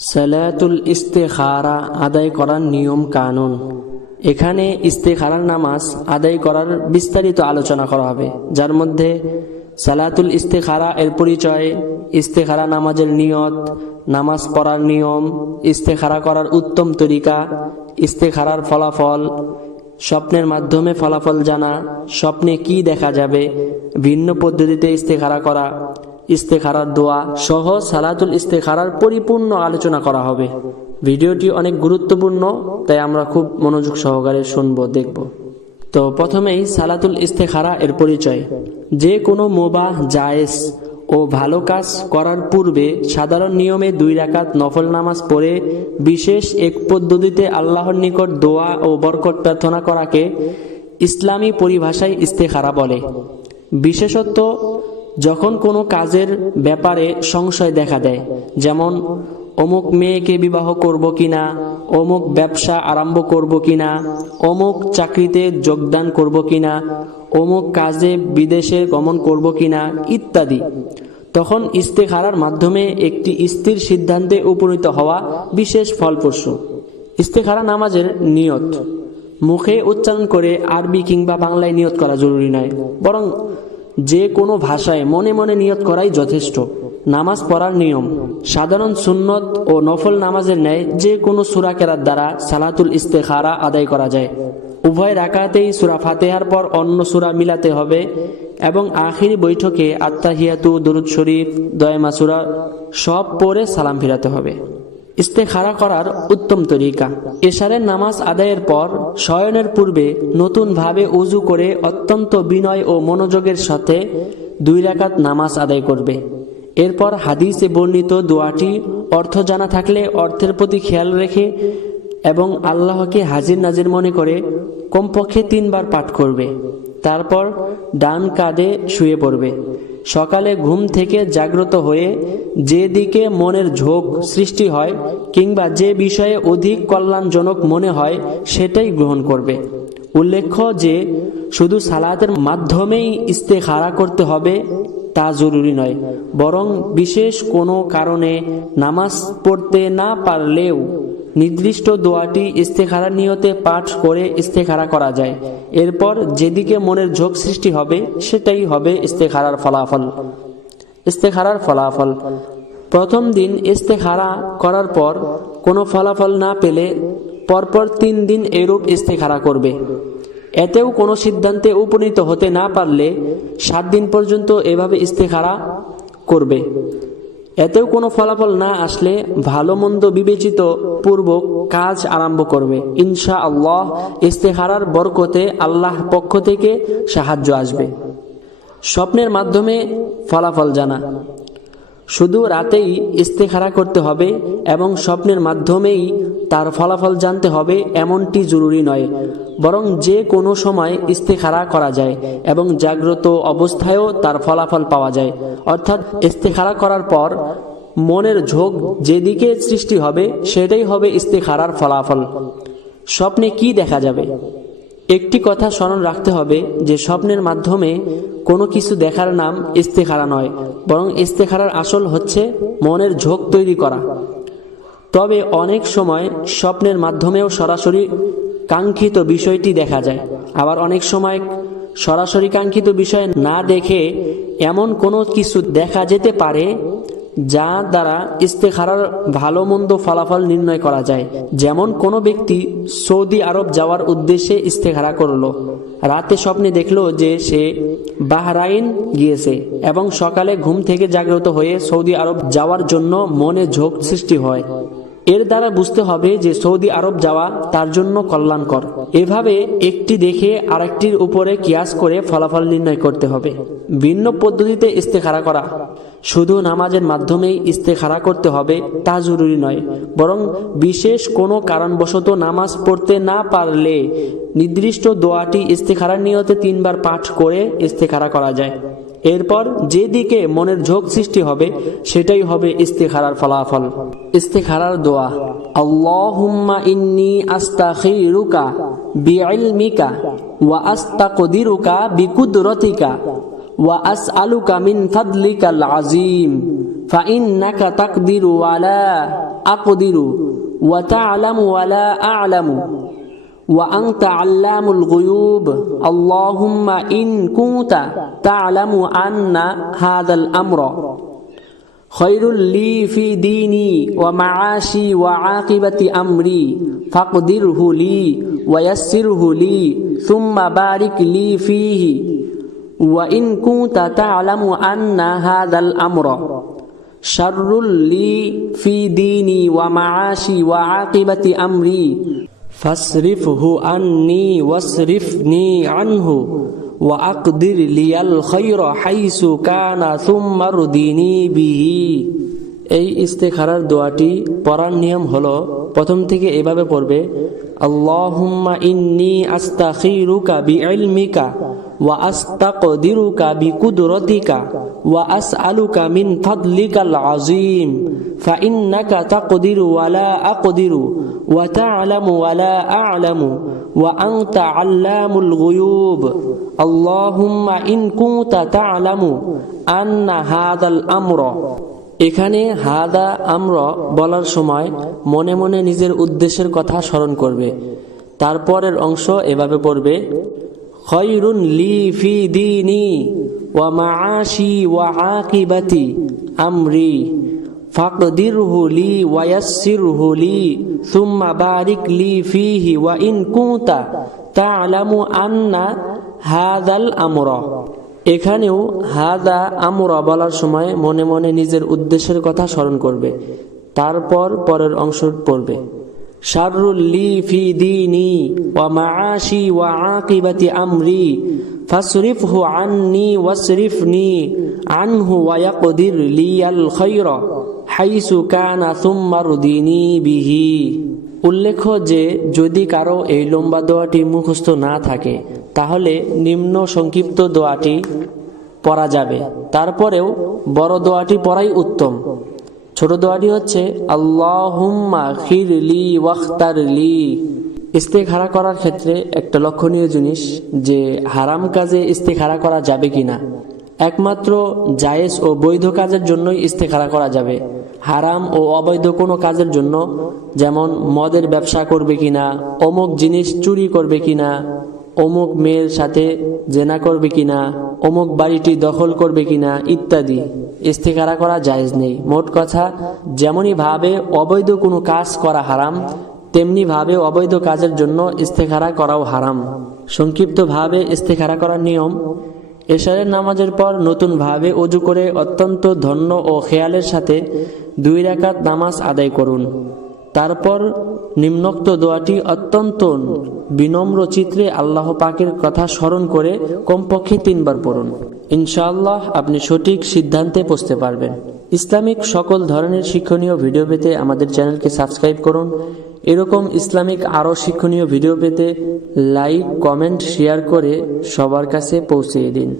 সালাতুল ইস্তেখারা আদায় করার নিয়ম কানুন। এখানে ইস্তেখারার নামাজ আদায় করার বিস্তারিত আলোচনা করা হবে, যার মধ্যে সালাতুল ইস্তেখারা এর পরিচয়, ইস্তেখারা নামাজের নিয়ত, নামাজ পড়ার নিয়ম, ইস্তেখারা করার উত্তম তরিকা, ইস্তেখারার ফলাফল, স্বপ্নের মাধ্যমে ফলাফল জানা, স্বপ্নে কি দেখা যাবে, ভিন্ন পদ্ধতিতে ইস্তেখারা করা, ইস্তেখারার দোয়া সহ সালাতুল ইস্তেখারার পরিপূর্ণ আলোচনা করা হবে। ভিডিওটি অনেক গুরুত্বপূর্ণ, তাই আমরা খুব মনোযোগ সহকারে শুনবো, দেখব। তো প্রথমেই সালাতুল ইস্তেখারা এর পরিচয়। যে কোনো মুবাহ, জায়েজ ও ভালো কাজ করার পূর্বে সাধারণ নিয়মে 2 রাকাত নফল নামাজ পড়ে বিশেষ এক পদ্ধতিতে আল্লাহর নিকট দোয়া ও বরকত প্রার্থনা করাকে ইসলামী পরিভাষায় ইস্তেখারা বলে। বিশেষত যখন কোনো কাজের ব্যাপারে সংশয় দেখা দেয়, যেমন অমুক মেয়েকে বিবাহ করব কিনা, অমুক ব্যবসা আরম্ভ করব কিনা, অমুক চাকরিতে যোগদান করব কিনা, অমুক কাজে বিদেশে গমন করব কিনা ইত্যাদি, তখন ইস্তেখারার মাধ্যমে একটি স্থির সিদ্ধান্তে উপনীত হওয়া বিশেষ ফলপ্রসূ। ইস্তেখারা নামাজের নিয়ত মুখে উচ্চারণ করে আরবি কিংবা বাংলায় নিয়ত করা জরুরি নয়, বরং যে কোনো ভাষায় মনে মনে নিয়ত করাই যথেষ্ট। নামাজ পড়ার নিয়ম। সাধারণ সুন্নত ও নফল নামাজের ন্যায় যে কোনো সূরা কেরাত দ্বারা সালাতুল ইস্তেখারা আদায় করা যায়। উভয় রাকাতেই সূরা ফাতিহার পর অন্য সূরা মিলাতে হবে এবং আখিরি বৈঠকে আত্তাহিয়াতু, দরুদ শরীফ, দয়ামা সূরা সব পড়ে সালাম ফিরাতে হবে। ইস্তেখারা করার উত্তম তরিকা। এশারের নামাজ আদায়ের পর শয়নের পূর্বে নতুনভাবে উযু করে অত্যন্ত বিনয় ও মনোযোগের সাথে 2 রাকাত নামাজ আদায় করবে। এরপর হাদিসে বর্ণিত দোয়াটি অর্থ জানা থাকলে অর্থের প্রতি খেয়াল রেখে এবং আল্লাহকে হাজির নাজির মনে করে কমপক্ষে 3 বার পাঠ করবে। তারপর ডান কাঁধে শুয়ে পড়বে। সকালে ঘুম থেকে জাগ্রত হয়ে যে দিকে মনের ঝোঁক সৃষ্টি হয় কিংবা যে বিষয়ে অধিক কল্যাণজনক মনে হয় সেটাই গ্রহণ করবে। উল্লেখ্য যে শুধু সালাতের মাধ্যমেই ইস্তেখারা করতে হবে তা জরুরি নয়, বরং বিশেষ কোনো কারণে নামাজ পড়তে না পারলেও নির্দিষ্ট দোয়াটি ইস্তেখারার নিয়তে পাঠ করে ইস্তেখারা করা যায়। এরপর যেদিকে মনের ঝোঁক সৃষ্টি হবে সেটাই হবে ইস্তেখারার ফলাফল। ইস্তেখারার ফলাফল। প্রথম দিন ইস্তেখারা করার পর কোনো ফলাফল না পেলে পরপর 3 দিন এরূপ ইস্তেখারা করবে। এতেও কোনো সিদ্ধান্তে উপনীত হতে না পারলে 7 দিন পর্যন্ত এভাবে ইস্তেখারা করবে। এতেও কোনো ফলাফল না আসলে ভালো মন্দ বিবেচিত পূর্বক কাজ আরম্ভ করবে। ইনশাআল্লাহ ইস্তেখারার বরকতে আল্লাহ পক্ষ থেকে সাহায্য আসবে। স্বপ্নের মাধ্যমে ফলাফল জানা। শুধু রাতেই ইস্তেখারা করতে হবে এবং স্বপ্নের মাধ্যমেই তার ফলাফল জানতে হবে এমনটি জরুরি নয়, বরং যে কোনো সময় ইস্তেখারা করা যায় এবং জাগ্রত অবস্থায়ও তার ফলাফল পাওয়া যায়। অর্থাৎ ইস্তেখারা করার পর মনের ঝোঁক যেদিকে সৃষ্টি হবে সেটাই হবে ইস্তেখারার ফলাফল। স্বপ্নে কি দেখা যাবে? একটি কথা স্মরণ রাখতে হবে যে স্বপ্নের মাধ্যমে কোনো কিছু দেখার নাম ইস্তেখারা নয়, বরং ইস্তেখারার আসল হচ্ছে মনের ঝোঁক তৈরি করা। তবে অনেক সময় স্বপ্নের মাধ্যমেও সরাসরি কাঙ্ক্ষিত বিষয়টি দেখা যায়, আবার অনেক সময় সরাসরি কাঙ্ক্ষিত বিষয় না দেখে এমন কোনো কিছু দেখা যেতে পারে যা দ্বারা ইস্তেখারার ভালো মন্দ ফলাফল নির্ণয় করা যায়। যেমন কোনো ব্যক্তি সৌদি আরব যাওয়ার উদ্দেশ্যে ইস্তেখারা করলো। রাতে স্বপ্নে দেখলো যে সে বাহরাইন গিয়েছে এবং সকালে ঘুম থেকে জাগ্রত হয়ে সৌদি আরব যাওয়ার জন্য মনে ঝোঁক সৃষ্টি হয়। এর দ্বারা বুঝতে হবে যে সৌদি আরব যাওয়া তার জন্য কল্যাণকর। এভাবে একটি দেখে আরেকটির উপরে কিয়াস করে ফলাফল নির্ণয় করতে হবে। ভিন্ন পদ্ধতিতে ইস্তেখারা করা। শুধু নামাজের মাধ্যমেই ইস্তেখারা করতে হবে তা জরুরি নয়, বরং বিশেষ কোনো কারণবশত নামাজ পড়তে না পারলে নির্দিষ্ট দোয়াটি ইস্তেখারার নিয়তে 3 বার পাঠ করে ইস্তেখারা করা যায়। এরপর যেদিকে মনের ঝোঁক সৃষ্টি হবে সেটাই হবে ইস্তেখারার ফলাফল। ইস্তেখারার দোয়া। আল্লাহুম্মা ইন্নী আস্তাখিরুকা বিইলমিকা ওয়া আস্তাকদিরুকা বিকুদরতিকা ওয়া আসআলুকা মিন ফাদলিকাল আযীম ফাইন্নাকা তাকদিরু ওয়ালা আকদিরু ওয়া তা'লামু ওয়ালা আ'লামু ওয়া আনতা আল্লামুল গুয়ুব আল্লাহুম্মা ইন কুনতা তা'লামু আন্না হাযাল আমরা খায়রুল লি ফি দীনি ওয়া মাআশি ওয়া আকিবাতি আমরি ফাকদিরহু লি ওয়া ইয়াসসিরহু লি সুম্মা বারিক লি ফীহি ওয়া ইন কুনতা তা'লামু আন্না হাযাল আমরা শাররুল লি ফি দীনি ওয়া মাআশি ওয়া আকিবাতি আমরি ফাসরিফহু আন্নী ওয়াসরিফনি আনহু ওয়া আকদির লিয়াল খায়রা হাইসু কানা সুম্মা রুদিনি বিহি। এই ইস্তেখারার দোয়াটি পড়ার নিয়ম হলো, প্রথম থেকে এভাবে পড়বে, আল্লাহুম্মা ইন্নী আস্তাখিরুকা বিইলমিকা ওয়া আস্তাকদিরুকা বিকুদরতিকা ওয়া আসআলুকা মিন ফাদলিকাল আযীম ফাইন্নাকা তাকদিরু ওয়ালা আকদিরু ওয়া তা'লামু ওয়ালা আ'লামু ওয়া আনতা আল্লামুল গুয়ুব আল্লাহুম্মা ইন কুনতা তা'লামু আন্না হাযাল আমরা। এখানে হাদা আমর বলার সময় মনে মনে নিজের উদ্দেশ্যের কথা স্মরণ করবে। তারপরের অংশ এভাবে পড়বে, খায়রুন লি ফি দীনি ওয়া মাআশি ওয়া আকিবাতি আমরি ফাকদিরহু লি ওয়া ইয়াসসিরহু লি সুম্মা বারিক লি ফীহি ওয়া ইন কুনতা তা'লামু আন্না হাযাল আমরা। এখানেও হাদা আমরা বলার সময় মনে মনে নিজের উদ্দেশ্যের কথা স্মরণ করবে। তারপর পরের অংশ পড়বে, শাররুল লি ফি দীনি ওয়া মাআশি ওয়া আকিবাতি আমরি ফাসরিফহু আন্নী ওয়াসরিফনি আনহু ওয়া ইয়াকদির লিয়াল খায়রা হাইসু কানা সুম্মা রুদিনি বিহি। উল্লেখ্য যে যদি কারো এই লম্বা দোয়াটি মুখস্থ না থাকে তাহলে নিম্ন সংক্ষিপ্ত দোয়াটি পড়া যাবে। তারপরেও বড় দোয়াটি পড়াই উত্তম। ছোট দোয়াটি হচ্ছে আল্লাহুম্মা খিরলি ওয়াখতারলি। ইস্তেখারা করার ক্ষেত্রে একটা লক্ষণীয় জিনিস যে হারাম কাজে ইস্তেখারা করা যাবে কিনা। একমাত্র জায়েজ ও বৈধ কাজের জন্যই ইস্তেখারা করা যাবে। হারাম ও অবৈধ কোনো কাজের জন্য, যেমন মদের ব্যবসা করবে কিনা, অমুক জিনিস চুরি করবে কিনা, অমুক মেয়ের সাথে জেনা করবে কিনা, অমুক বাড়িটি দখল করবে কিনা ইত্যাদি ইস্তেখারা করা জায়েজ নেই। মোট কথা, যেমনই ভাবে অবৈধ কোনো কাজ করা হারাম, তেমনি ভাবে অবৈধ কাজের জন্য ইস্তেখারা করাও হারাম। সংক্ষিপ্ত ভাবে ইস্তেখারা করার নিয়ম, এশারের নামাজের পর নতুন ভাবে ওযু করে অত্যন্ত ধন্য ও খেয়ালের সাথে 2 রাকাত নামাজ আদায় করুন। তারপর নিম্নোক্ত দোয়াটি অত্যন্ত বিনম্র চিত্রে আল্লাহ পাকের কথা স্মরণ করে কমপক্ষে 3 বার পড়ুন। ইনশাআল্লাহ আপনি সঠিক সিদ্ধান্তে পৌঁছতে পারবেন। ইসলামিক সকল ধরনের শিক্ষণীয় ভিডিও পেতে আমাদের চ্যানেলকে সাবস্ক্রাইব করুন। এরকম ইসলামিক আরও শিক্ষণীয় ভিডিও পেতে লাইক, কমেন্ট, শেয়ার করে সবার কাছে পৌঁছে দিন।